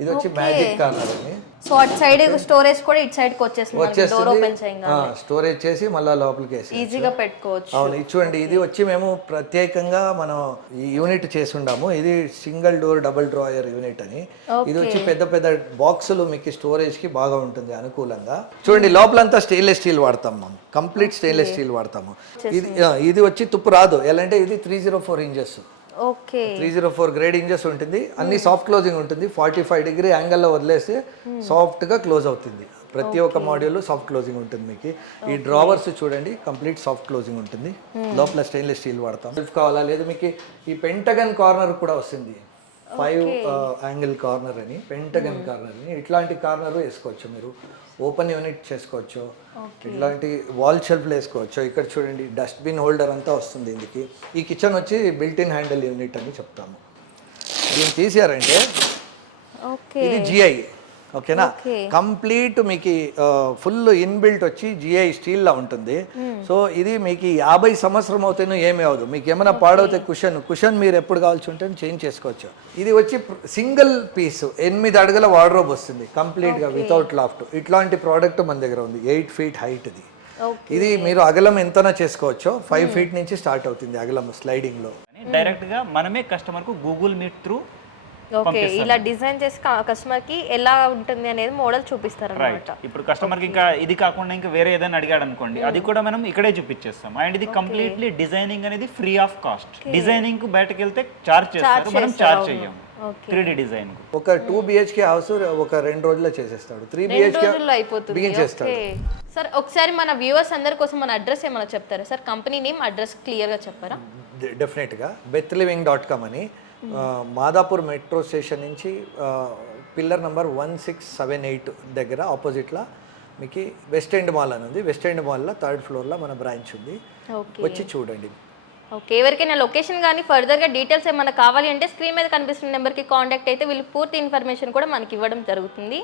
ఇది వచ్చి magic corner అని. సో అటు సైడ్ స్టోరేజ్ కూడా ఇటు సైడ్ కి వచ్చేస్తుంది, డోర్ ఓపెన్ చేయగానే స్టోరేజ్ చేసి మళ్ళీ లోపలికి వేసి ఈజీగా పెట్టుకోవచ్చు. అవును, ఇది చూడండి, ఇది వచ్చి మేము ప్రత్యేకంగా మనం ఈ యూనిట్ చేసి ఉండాము. ఇది single door double drawer unit అని. ఇది వచ్చి పెద్ద పెద్ద బాక్సులు మీకు స్టోరేజ్ కి బాగా ఉంటుంది అనుకూలంగా. చూడండి, లోపలంతా స్టెయిన్లెస్ స్టీల్ వాడతాం మనం, కంప్లీట్ స్టెయిన్లెస్ స్టీల్ వాడతాము. ఇది వచ్చి తుప్పు రాదు. ఎలా అంటే ఇది 304 ఇంచెస్, ఓకే 304 గ్రేడ్ ఇంచెస్ ఉంటుంది. అన్ని సాఫ్ట్ క్లోజింగ్ ఉంటుంది. 45 డిగ్రీ యాంగిల్లో వదిలేస్తే సాఫ్ట్ గా క్లోజ్ అవుతుంది. ప్రతి ఒక్క మాడ్యూల్ సాఫ్ట్ క్లోజింగ్ ఉంటుంది మీకు. ఈ డ్రావర్స్ చూడండి, కంప్లీట్ సాఫ్ట్ క్లోజింగ్ ఉంటుంది. లోపల స్టెయిన్లెస్ స్టీల్ వాడతాం. సెల్ఫ్ కావాలా, లేదు మీకు ఈ పెంటగన్ కార్నర్ కూడా వస్తుంది. 5 యాంగిల్ కార్నర్ అని, పెంటగన్ కార్నర్ అని. ఇట్లాంటి కార్నర్ వేసుకోవచ్చు మీరు. ఓపెన్ యూనిట్ చేసుకోవచ్చు, ఇట్లాంటి వాల్ షెల్ఫ్లు వేసుకోవచ్చు. ఇక్కడ చూడండి, డస్ట్బిన్ హోల్డర్ అంతా వస్తుంది ఇందుకి. ఈ కిచెన్ వచ్చి బిల్ట్ ఇన్ హ్యాండిల్ యూనిట్ అని చెప్తాము. దీన్ని తీసారంటే ఇది జిఐ, ఓకేనా. కంప్లీట్ మీకు ఫుల్ ఇన్బిల్ట్ వచ్చి జిఐ స్టీల్ లా ఉంటుంది. సో ఇది మీకు 50 సంవత్సరం అవుతేనూ ఏమీ అవ్వదు. మీకు ఏమైనా పాడవుతే కుషన్ మీరు ఎప్పుడు కావాల్సి ఉంటే చేంజ్ చేసుకోవచ్చు. ఇది వచ్చి సింగిల్ పీస్ 8 అడుగుల వార్డ్రోబ్ వస్తుంది కంప్లీట్ గా వితౌట్ లాఫ్ట్. ఇట్లాంటి ప్రోడక్ట్ మన దగ్గర ఉంది. 8 feet హైట్ ఇది. ఇది మీరు అగలం ఎంతనా చేసుకోవచ్చు. 5 feet నుంచి స్టార్ట్ అవుతుంది అగలం స్లైడింగ్ లో. డైరెక్ట్ గా మనమే కస్టమర్ కు గూగుల్ మీట్ త్రూ ఓకే ఇలా డిజైన్ చేసి కస్టమర్ కి ఎలా ఉంటుంది అనేది మోడల్ చూపిస్తారు అన్నమాట. ఇప్పుడు కస్టమర్ కి ఇంకా ఇది కాకుండా ఇంకా వేరే ఏదైనా అడిగాడు అనుకోండి, అది కూడా మనం ఇక్కడే చూపించేస్తాం. అండ్ ఇది కంప్లీట్లీ డిజైనింగ్ అనేది ఫ్రీ ఆఫ్ కాస్ట్. డిజైనింగ్ కు బయటకు వెళ్తే చార్జ్ చేస్తారు, మనం చార్జ్ చేయం. 3D డిజైన్ ఒక 2 BHK హౌస్ ఒక 2 రోజుల్లో చేసేస్తాడు. 3 BHK బిగించేస్తాడు. సార్ ఒకసారి మన వ్యూవర్స్ అందరి కోసం మన అడ్రస్ ఏమైనా చెప్తారా sir? Company name, address clear గా చెప్పారా? డెఫినెట్ గా bethliving.com అని, మాదాపూర్ మెట్రో స్టేషన్ నుంచి పిల్లర్ నెంబర్ 1678 దగ్గర ఆపోజిట్లో మీకు వెస్ట్ ఎండ్ మాల్ అని ఉంది. వెస్ట్ ఎండ్ మాల్లో 3rd floorలో మన బ్రాంచ్ ఉంది. వచ్చి చూడండి. ఓకే, ఎవరికైనా లొకేషన్ కానీ ఫర్దర్గా డీటెయిల్స్ ఏమైనా కావాలి అంటే స్క్రీన్ మీద కనిపిస్తున్న నెంబర్కి కాంటాక్ట్ అయితే వీళ్ళు పూర్తి ఇన్ఫర్మేషన్ కూడా మనకి ఇవ్వడం జరుగుతుంది.